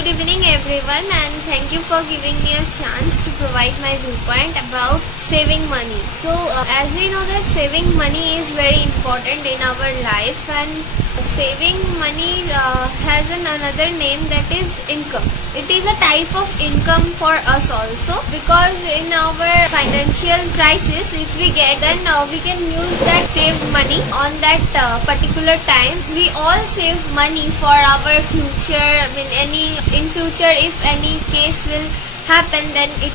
Good evening everyone, and thank you for giving me a chance to provide my viewpoint about saving money. So as we know that saving money is very important in our life, and saving money has another name, that is income. It is a type of income for us also, because in our financial crisis, if we get, then we can use that saved money on that particular times. We all save money for our future. In future, if any case will happen, then it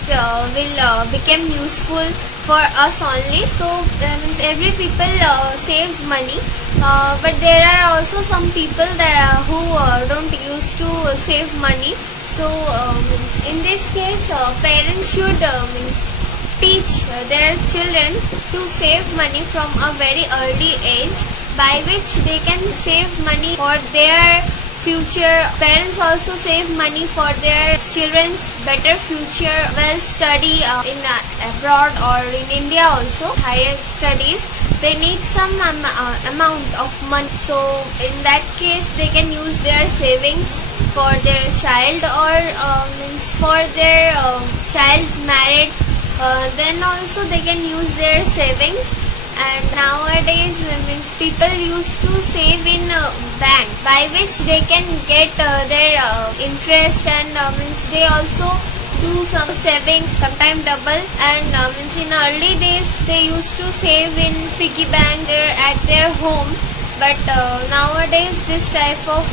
will become useful for us only. So means every people saves money, but there are also some people who don't used to save money. So in this case, parents should teach their children to save money from a very early age, by which they can save money for their future. Parents also save money for their children's better future, well study in abroad or in India also, higher studies. They need some amount of money, so in that case they can use their savings for their child, or means for their child's married. Then also they can use their savings. And nowadays means people used to save in bank, by which they can get their interest, and means they also do some savings, sometimes double. And means in early days they used to save in piggy bank at their home, but nowadays this type of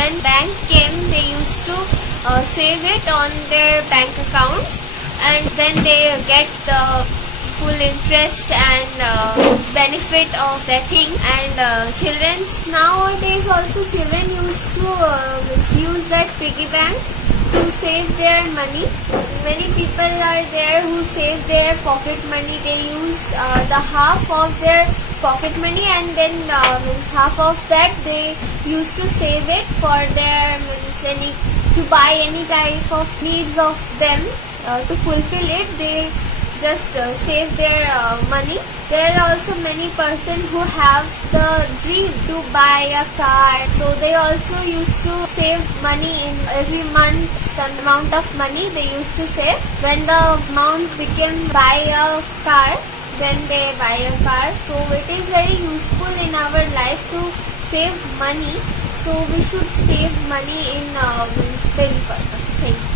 when bank came, they used to save it on their bank accounts, and then they get the full interest and benefit of that thing. And children's nowadays also, children used to use that piggy banks to save their money. Many people are there who save their pocket money. They use the half of their pocket money, and then half of that they used to save it for their to buy any type of needs of them. To fulfill it, they just save their money. There are also many persons who have the dream to buy a car, so they also used to save money. In every month, some amount of money they used to save. When the amount became buy a car, then they buy a car. So it is very useful in our life to save money. So we should save money in many purpose. Thank you.